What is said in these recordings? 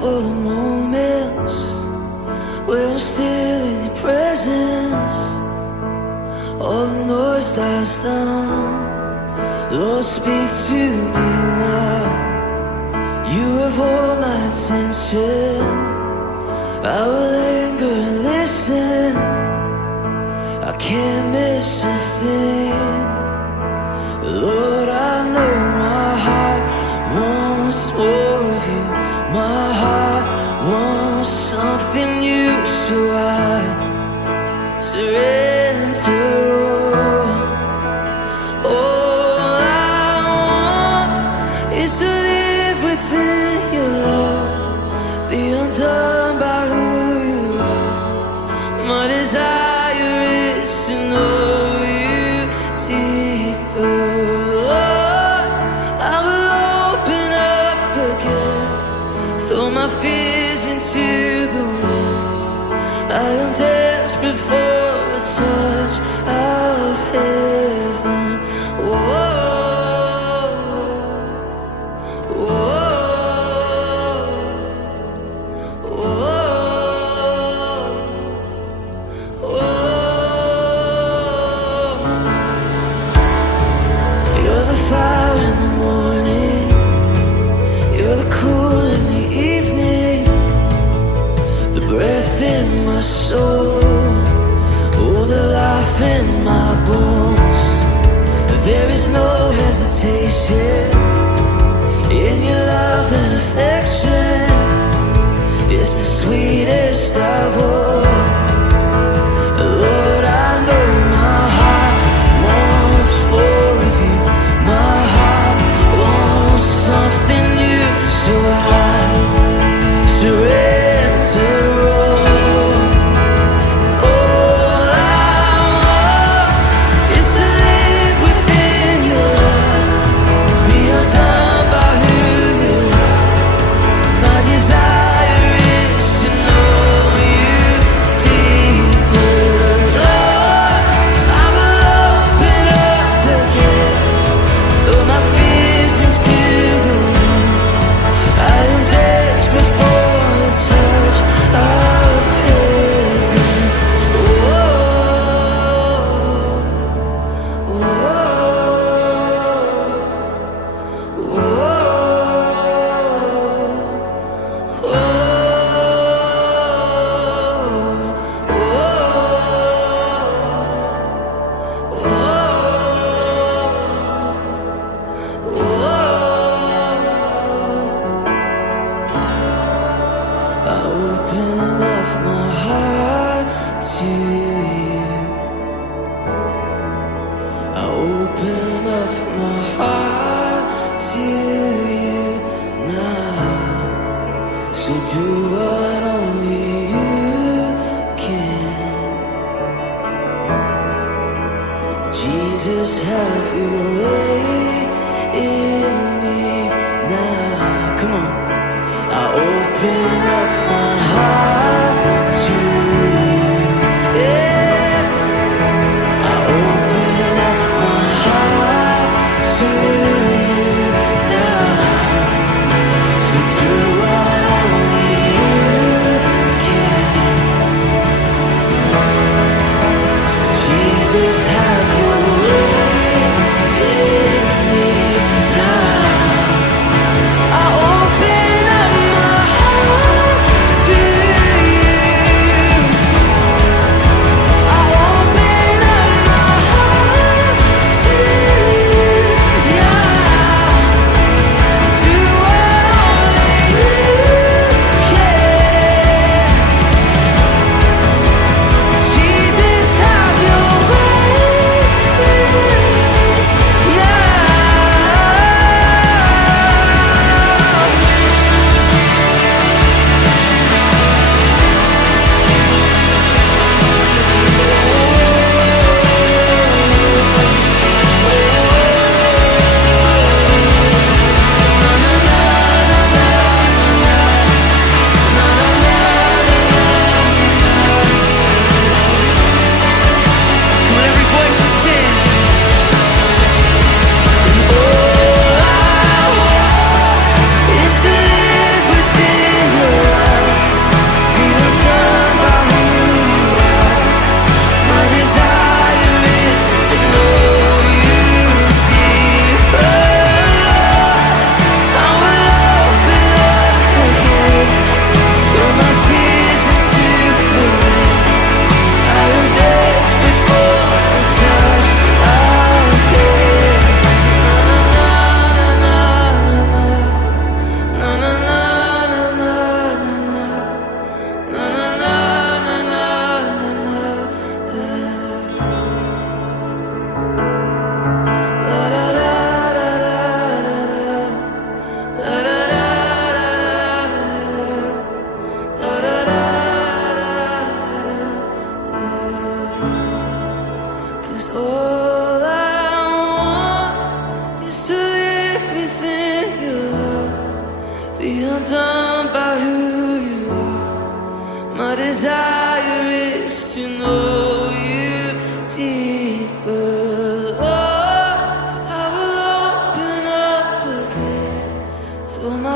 For the moments where I'm still in your presence, all the noise dies down. Lord, speak to me now. You have all my attention. I will linger and listen. I can't miss a thing. Lord, I know my heart wants more of you. My heart wants something new, so I surrender all. All I want is to live within your love, be undone by who you are. My desire is to know you deeper. Lord, I will open up again, throw my fears into the wind. I am desperate for a touch of heaven. Whoa, whoa, whoa, whoa. You're the fire in the morning, you're the cool in the evening, the breath in my soul, oh, the life in my bones. There is no hesitation in your love and affection. It's the sweetest of all. Lord, I know my heart wants more of you. My heart wants something new, so I surrender all. All I want is to live within your love, be undone by who you are. My desire is to know you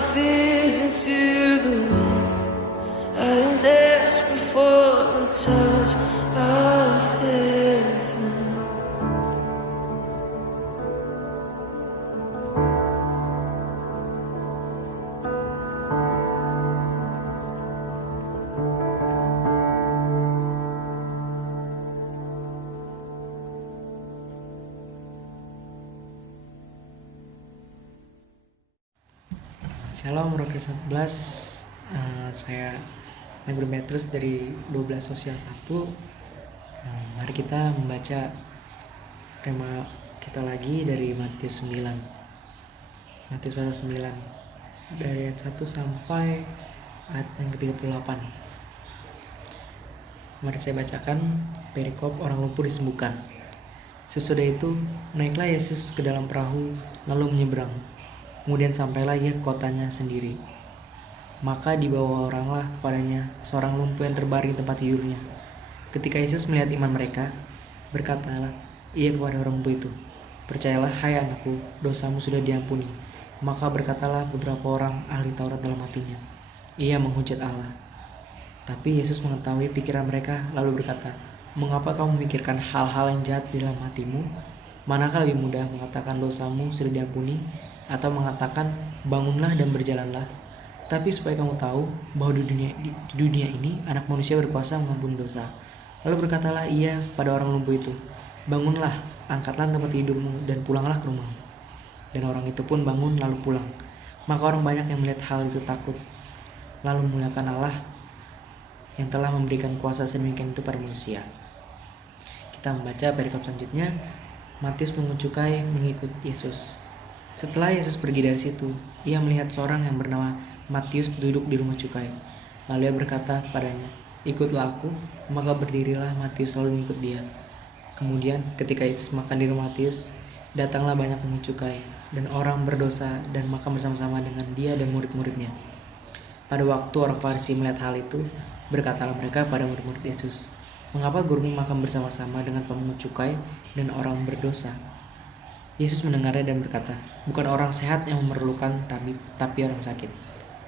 fears into the wind. I am desperate for a touch of heaven. Shalom Rocky 11, saya Negeri Petrus dari 12 Sosial 1. Mari kita membaca tema kita lagi dari Matius 9. Matius pasal 9 dari ayat 1 sampai ayat yang ke-38. Mari saya bacakan perikop orang lumpuh disembuhkan. Sesudah itu naiklah Yesus ke dalam perahu lalu menyeberang. Kemudian sampailah ia ke kotanya sendiri. Maka dibawa oranglah kepadanya seorang lumpuh yang terbaring di tempat tidurnya. Ketika Yesus melihat iman mereka, berkatalah ia kepada orang lumpuh itu, "Percayalah, hai anakku, dosamu sudah diampuni." Maka berkatalah beberapa orang ahli Taurat dalam hatinya, "Ia menghujat Allah." Tapi Yesus mengetahui pikiran mereka lalu berkata, "Mengapa kamu memikirkan hal-hal yang jahat di dalam hatimu? Manakah lebih mudah mengatakan dosamu sudah diampuni, atau mengatakan bangunlah dan berjalanlah? Tapi supaya kamu tahu bahwa di dunia ini anak manusia berkuasa mengampuni dosa." Lalu berkatalah ia pada orang lumpuh itu, "Bangunlah, angkatlah tempat tidurmu dan pulanglah ke rumahmu." Dan orang itu pun bangun lalu pulang. Maka orang banyak yang melihat hal itu takut, lalu memuliakan Allah yang telah memberikan kuasa sedemikian itu pada manusia. Kita membaca perikop selanjutnya. Matius menguncukai mengikut Yesus. Setelah Yesus pergi dari situ, ia melihat seorang yang bernama Matius duduk di rumah cukai. Lalu ia berkata padanya, "Ikutlah aku." Maka berdirilah Matius lalu mengikut dia. Kemudian ketika Yesus makan di rumah Matius, datanglah banyak pungut cukai dan orang berdosa dan makan bersama-sama dengan dia dan murid-muridnya. Pada waktu orang Farisi melihat hal itu, berkatalah mereka pada murid-murid Yesus, "Mengapa gurumu makan bersama-sama dengan pemungut cukai dan orang berdosa?" Yesus mendengarnya dan berkata, "Bukan orang sehat yang memerlukan tabib, tapi orang sakit.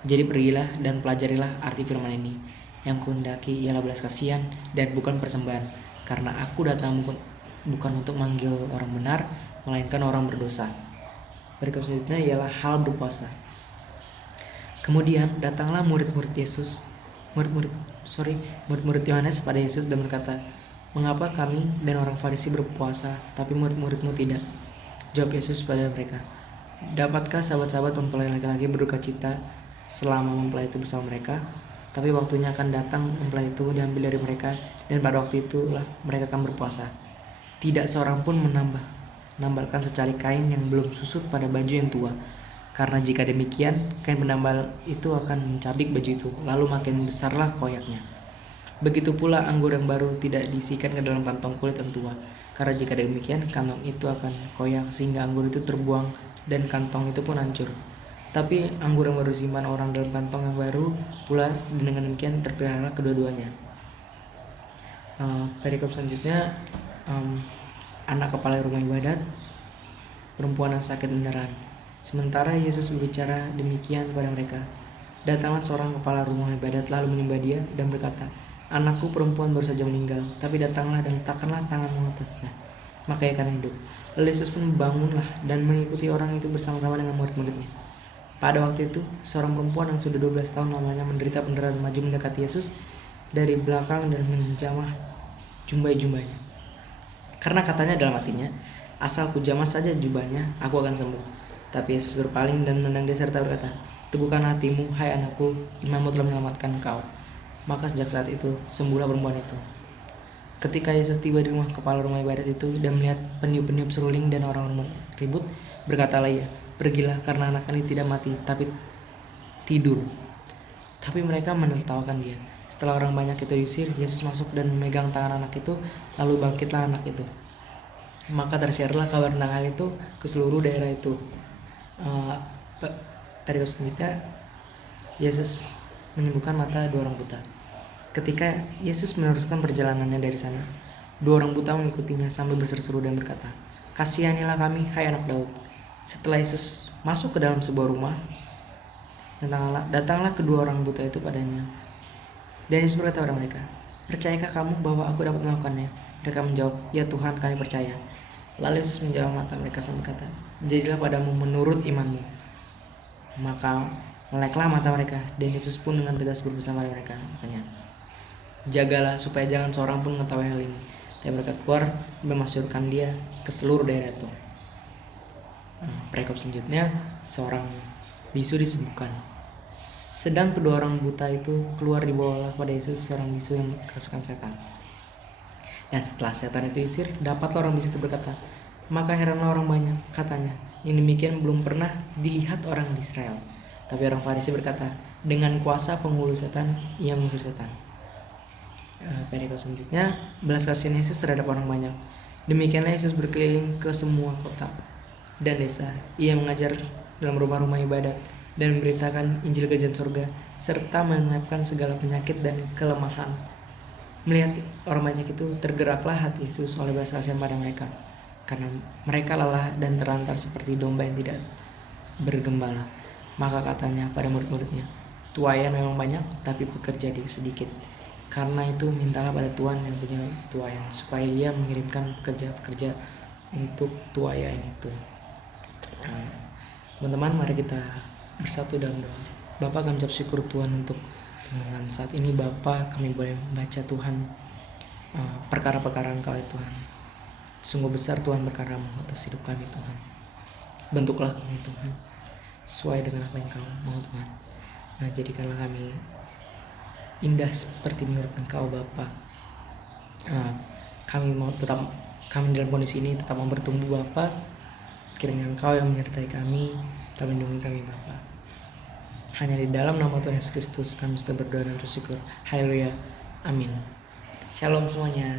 Jadi pergilah dan pelajarilah arti firman ini. Yang kuhendaki ialah belas kasihan dan bukan persembahan, karena aku datang bukan untuk manggil orang benar, melainkan orang berdosa." Perikop selanjutnya ialah hal berpuasa. Kemudian datanglah murid-murid Yohanes pada Yesus dan berkata, "Mengapa kami dan orang Farisi berpuasa, tapi murid-muridmu tidak?" Jawab Yesus pada mereka, "Dapatkah sahabat-sahabat mempelai laki-laki berduka cita selama mempelai itu bersama mereka? Tapi waktunya akan datang mempelai itu diambil dari mereka, dan pada waktu itulah mereka akan berpuasa. Tidak seorang pun menambalkan secari kain yang belum susut pada baju yang tua. Karena jika demikian, kain penambal itu akan mencabik baju itu, lalu makin besarlah koyaknya. Begitu pula anggur yang baru tidak diisikan ke dalam kantong kulit yang tua. Karena jika demikian, kantong itu akan koyak sehingga anggur itu terbuang dan kantong itu pun hancur. Tapi anggur yang baru simpan orang dalam kantong yang baru pula, dan dengan demikian terpelihara kedua-duanya." Perikop selanjutnya, anak kepala rumah ibadat, perempuan yang sakit beneran. Sementara Yesus berbicara demikian kepada mereka, datanglah seorang kepala rumah ibadat lalu menimba dia dan berkata, "Anakku perempuan baru saja meninggal, tapi datanglah dan letakkanlah tanganmu atasnya, maka ia akan hidup." Lalu Yesus pun bangunlah dan mengikuti orang itu bersama-sama dengan murid-muridnya. Pada waktu itu, seorang perempuan yang sudah 12 tahun lamanya menderita pendarahan maju mendekati Yesus dari belakang dan menjamah jubah-jubahnya. Karena katanya dalam hatinya, "Asal ku jamah saja jubahnya, aku akan sembuh." Tapi Yesus berpaling dan menendang dia serta berkata, "Teguhkan hatimu, hai anakku, imanmu telah menyelamatkan engkau." Maka sejak saat itu sembuhlah perempuan itu. Ketika Yesus tiba di rumah kepala rumah ibadat itu dan melihat peniup-peniup seruling dan orang-orang ribut, berkatalah ia, "Pergilah, karena anak ini tidak mati, tapi tidur." Tapi mereka menertawakan dia. Setelah orang banyak itu diusir, Yesus masuk dan memegang tangan anak itu, lalu bangkitlah anak itu. Maka tersiarlah kabar tentang hal itu ke seluruh daerah itu. Perikop selanjutnya, Yesus menyembuhkan mata 2 orang buta. Ketika Yesus meneruskan perjalanannya dari sana, 2 orang buta mengikutinya sambil berseru-seru dan berkata, "Kasihanilah kami, hai anak Daud." Setelah Yesus masuk ke dalam sebuah rumah, Datanglah kedua orang buta itu padanya. Dan Yesus berkata kepada mereka, "Percayakah kamu bahwa aku dapat melakukannya?" Mereka menjawab, "Ya Tuhan, kami percaya." Lalu Yesus menjawab mata mereka sambil berkata, "Jadilah padamu menurut imanmu." Maka meleklah mata mereka, dan Yesus pun dengan tegas berpesan pada mereka, katanya, "Jagalah supaya jangan seorang pun mengetahui hal ini." Dan mereka keluar memasyurkan dia ke seluruh daerah itu. Perikop selanjutnya, seorang bisu disembuhkan. Sedang kedua orang buta itu keluar, dibawalah kepada Yesus seorang bisu yang kerasukan setan. Dan setelah setan itu diusir, dapatlah orang bisu itu berkata, "Maka heranlah orang banyak," katanya, "yang demikian belum pernah dilihat orang di Israel." Tapi orang Farisi berkata, "Dengan kuasa penghulu setan ia mengusir setan." Perikop selanjutnya, belas kasihan Yesus terhadap orang banyak. Demikianlah Yesus berkeliling ke semua kota dan desa. Ia mengajar dalam rumah-rumah ibadat dan memberitakan Injil Kerajaan Surga, serta menyiapkan segala penyakit dan kelemahan. Melihat orang banyak itu, tergeraklah hati Yesus oleh belas kasihan pada mereka, karena mereka lelah dan terlantar seperti domba yang tidak bergembala. Maka katanya pada murid-muridnya, "Tuayan memang banyak, tapi pekerja sedikit. Karena itu mintalah pada Tuhan yang punya tuayan, supaya ia mengirimkan pekerja-pekerja untuk tuayan itu." Teman-teman, mari kita bersatu dalam doa. Bapa, kami ucap syukur Tuhan untuk saat ini. Bapa, kami boleh membaca Tuhan perkara-perkara Engkau ya Tuhan. Sungguh besar Tuhan perkara-Mu atas hidup kami Tuhan. Bentuklah kami Tuhan sesuai dengan apa yang Engkau mau Tuhan. Jadikanlah kami indah seperti menurut Engkau Bapa. Kami dalam kondisi ini tetap mau bertumbuh Bapa. Kiranya Engkau yang menyertai kami, tetap melindungi kami Bapa. Hanya di dalam nama Tuhan Yesus Kristus kami sudah berdoa dan bersyukur. Haleluya. Amin. Shalom semuanya.